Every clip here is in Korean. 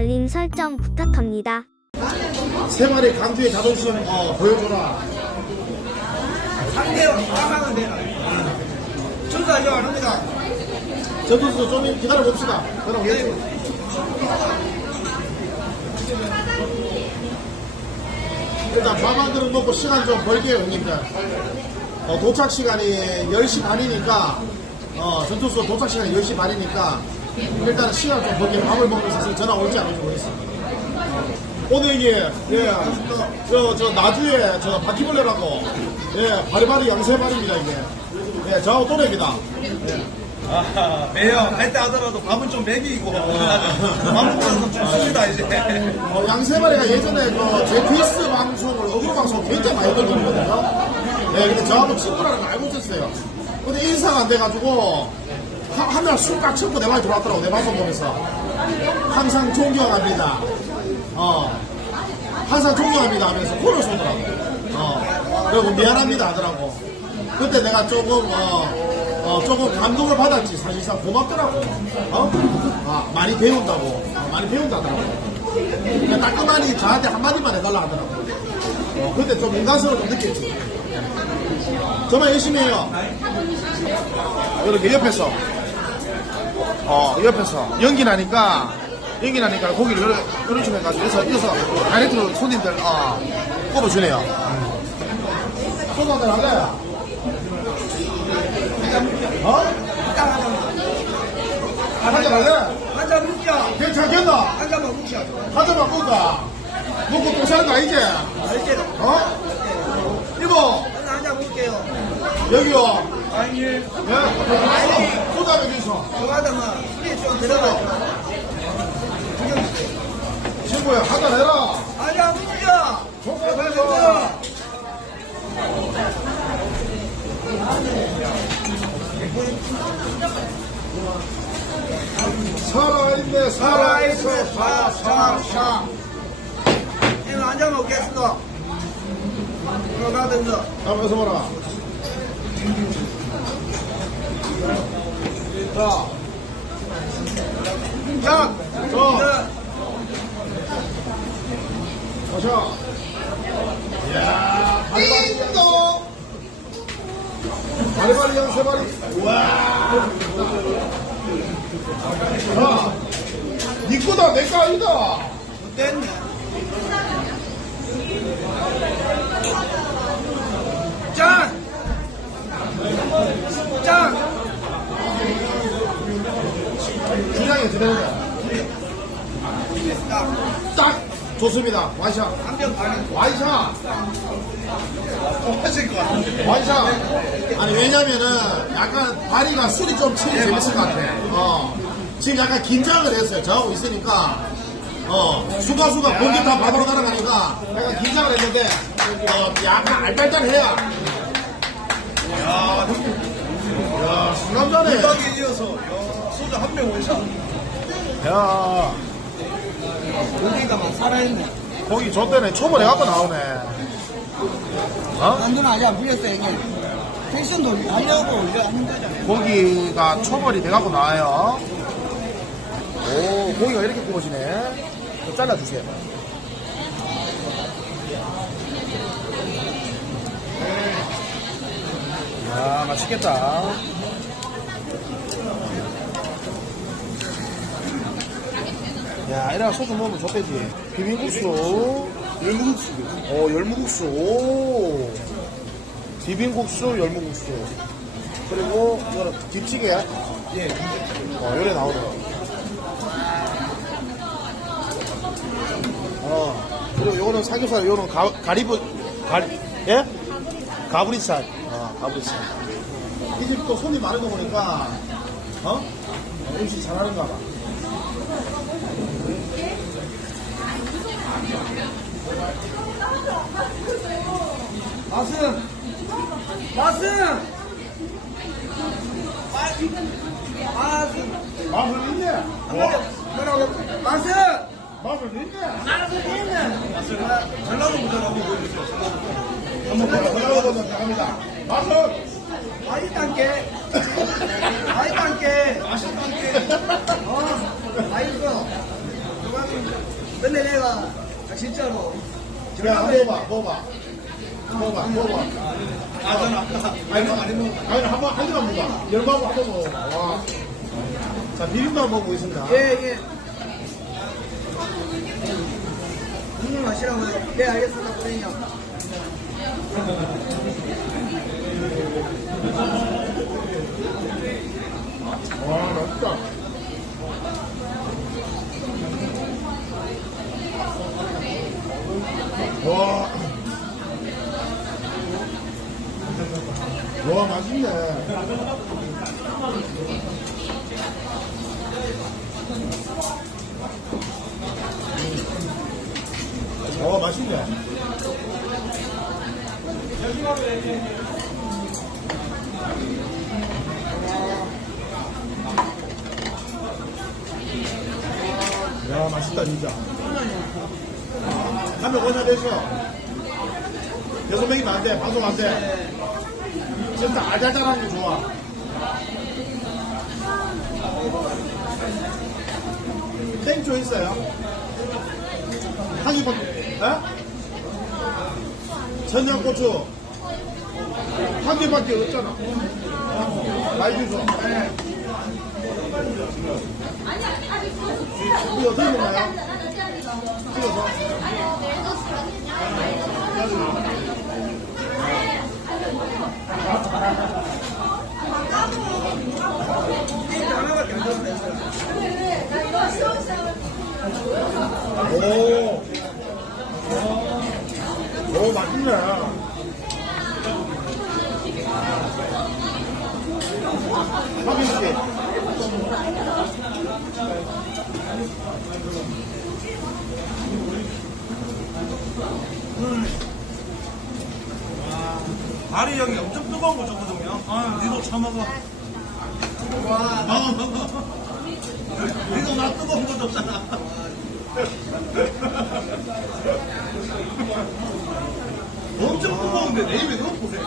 알림 설정 부탁합니다. 세 마리 강주의 자존심 어, 보여줘라. 상대로 나가면 되나? 저도 이거 안 합니다. 저도서 좀 기다려 봅시다. 그럼 예. 일단 밥 한 그릇 먹고 시간 좀 벌게요, 형님들. 어, 도착 시간이 10시 반이니까, 어, 전투수 도착 시간이 10시 반이니까, 일단 시간 좀 벌게 밥을 먹으면서 전화 올지 안 올지 모르겠습니다. 오늘 이게, 예, 저, 저, 나주에 저 바퀴벌레라고, 예, 바리바리 양세발입니다, 이게. 예, 저하고 또래입니다. 아, 매요. 할때 하더라도 밥은 좀 먹이고. 밥 먹고 나서 좀 씁니다, 이제. 어, 양세마리가 예전에 그 제피스 방송을 어그로 방송 굉장히 많이 들었거든요. 네, 근데 저하고 친구라는 걸 알고 있었어요. 근데 인사가 안 돼가지고 한, 한날 술딱 쳐고 내 말이 들어왔더라고 내 방송 보면서 항상 존경합니다. 어, 항상 존경합니다 하면서 코를 쏘더라고. 어, 그리고 미안합니다 하더라고. 그때 내가 조금 어, 어, 조금 감동을 받았지 사실상 고맙더라고. 어? 아, 많이 배운다고. 어, 많이 배운다더라고. 그냥 따끔하니 저한테 한마디만 해달라 하더라고. 어, 그때 좀 인간성을 좀 느꼈지. 정말 열심히 해요. 이렇게 옆에서, 어, 옆에서 연기 나니까, 연기 나니까 고기를 이런, 이런 식으로 해가지고, 여기서, 여기서 다이렉트로 손님들, 어, 꼽아주네요. 음. 손 한잔 할래? 어? 한잔 할래? 한잔 먹자. 괜찮겠나? 한 잔만 먹자. 하자 바꿀까? 먹고 또 사는 거 아니지? 알겠어. 어? 이모, 한잔 먹을게요. 여기요. 아니, 예? 소다 여기 있어. 좋아하다만 술이 좀 들어가. 친구야, 하자 내라. 먹자. 좋다, 빨리 좋다. 먹자. 살아있네, 살아있어. 샤. 이거 한잔 먹겠습니다. 들어가든가. 가면서 봐라. 자, 자, 자, 마셔. 이야, 바리바리. 양세 마리. 와. 자, 니 거다, 내거 아니다. 됐네. 짠! 짠! 주장이 어떻게 되는 거야? 딱 좋습니다. 한병 반은 완샷. 하실 것 같은데. 완샷. 아니 왜냐면은 약간 다리가 술이 좀 치기 재밌을 것 같아. 어. 지금 약간 긴장을 했어요. 저하고 있으니까 어 수가수가 공기타 받으러 날아가니까 약간 긴장을 했는데 어 약간 알딸딸해야. 야, 야, 상남자네. 대박에 이어서 야, 소주 한병 원샷. 야, 고기가 막 살아있네. 거기 저때는 초벌 해 갖고 나오네. 어? 안도는 아직 안 풀렸어요, 형님. 텐션도 하려고 올려하는 거잖아요. 고기가 초벌이 돼 갖고 나와요. 오, 고기가 이렇게 구워지네. 좀 잘라주세요. 야, 맛있겠다. 야, 이래가 소주 먹으면 좋겠지. 비빔국수. 열무국수. 어, 열무국수. 오. 비빔국수, 열무국수. 그리고 이거는 김치게야? 예. 어, 요래 나오네. 어, 그리고 요거는 삼겹살, 요거는 가, 가리부, 가리, 예? 가브리살. 어, 가브리살. 이집또 손이 많은 거 보니까, 어? 음식 잘하는가 봐. 맛은! 맛은! 맛은! 맛은 있네. 뭐라고? 맛은! 맛은 있네. 맛은 있네! 전라도 부자라고 보여주세요, 전라도. 한번 보여보도록 합니다. 맛은 맛있단게! 맛있단게! 맛있단게! 어, 맛있어. 그거는 진짜로. 야, 먹어봐, 먹어봐. 먹어봐, 먹어봐. 아, 저는 아까 많이 먹었 아니, 한 번, 한 입만 먹어봐. 열무하고 한번 먹어봐. 와. 자, 비빔밥 먹어보겠습니다. 예, 예. 국물 마시라고요? 네, 알겠습니다, 고객님. 와, 맛있다. 와. 와, 맛있네. 와, 맛있네. 야, 맛있다, 진짜. 한명 원샷 되셔. 여섯 명이면 안 돼. 방송 안 돼. 진짜 알잘잘하는 게 좋아. 땡초 있어요? 한기밥, 에? 천장고추. 한 개밖에 없잖아. 많이 주소. 우리 어떻게 먹나요? 오. 오, 맛있네. 씨. 발이 형이 엄청 뜨거운 거 줬거든요. 아, 니도 처먹어. 와, 나. 니도 나 뜨거운 거 줬잖아. 엄청 뜨거운데 내 입에 넣고 그래.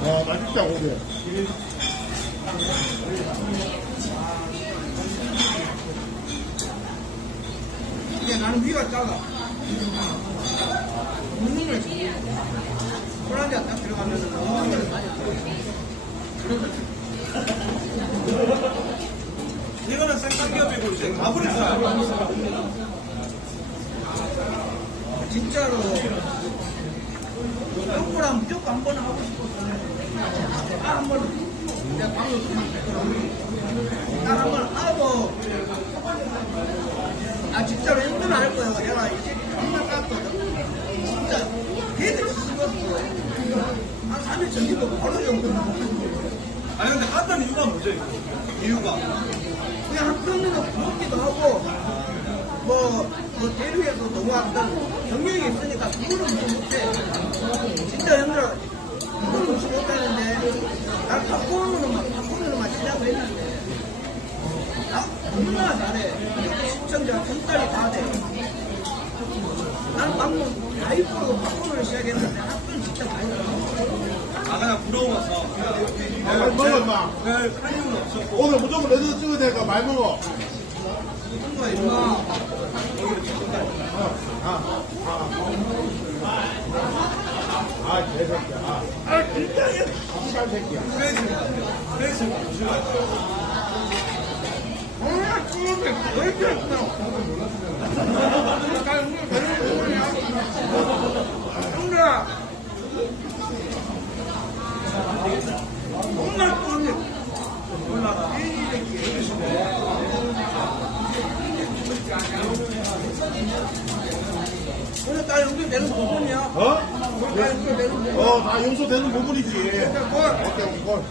와, 맛있다, 고기. 작아. 먹는 걸 술한잔 딱 들어가면 걸 많이 이거는 생각기업이고 이제 가브리살. 진짜로 형부랑 무조건 한 번은 하고 싶었어요. 딱한 번. 내가 방금 딱한 번 하고 아 진짜로 힘들어 할 거예요. 내가 이제 한번 땄거든. 진짜 걔들 씹었어. 한 3일 전이고 바로 정도 아니 근데 깠던 이유가 뭐죠 이거? 이유가 그냥 한편으로 부럽기도 하고 뭐, 뭐 대륙에서 너무 어떤 경력이 있으니까 그거는 뭐 못해 진짜 형들아 그거는 무시 못하는데 날 바꾸는 막 바꾸는 막 시작을 했는데 나 얼마나 잘해 시청자 전달이 다돼 나는 방금 라이브로 바꾸는 시작했는데 한편 진짜 많이 들어 아 그냥 부러워서 아, 말 먹어, 임마. 별할 이유는 없었고 오늘 무조건 레드 찍어야 되니까 말 먹어. 이런 거야 임마 아, 아. 아, 개새끼야. 아, 아 진짜, 새끼야. 아, 그런데 왜 이렇게 했어? 나 오늘 배는 거냐? 형들아! 정말 그런데 몰라라. 이 새끼. 오늘 내는 부분이야. 어? 오늘 내는 부분. 어, 용서되는 부분이지. 뭘.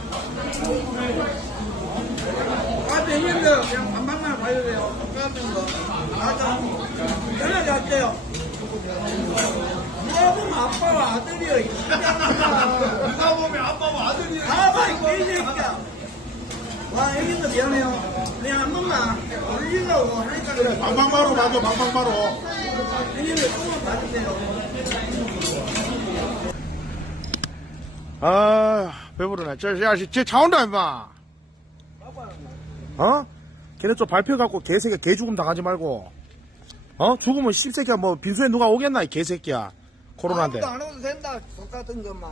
나한테 형님들 그냥 돼요. 똑같은 거. 맞아. 연락이 왔대요. 누가 보면 아빠와 아들이야. 이 새끼야. 누가 보면 아빠와 아들이 봐봐, 이 개새끼야. 와, 형님들 미안해요. 그냥 한 번만 올리려고 하니까 그래. 방방바로 맞아, 방방바로. 형님들 조금만 봐주세요. 아, 배부르네. 저, 야, 쟤 차온다, 임마. 어? 걔네 좀 발표해갖고 개새끼 개 죽음 당하지 말고. 어? 죽으면 씹새끼야 뭐 빈소에 누가 오겠나 이 개새끼야 코로나인데 아무도 안 오도 된다. 똑같은 것만.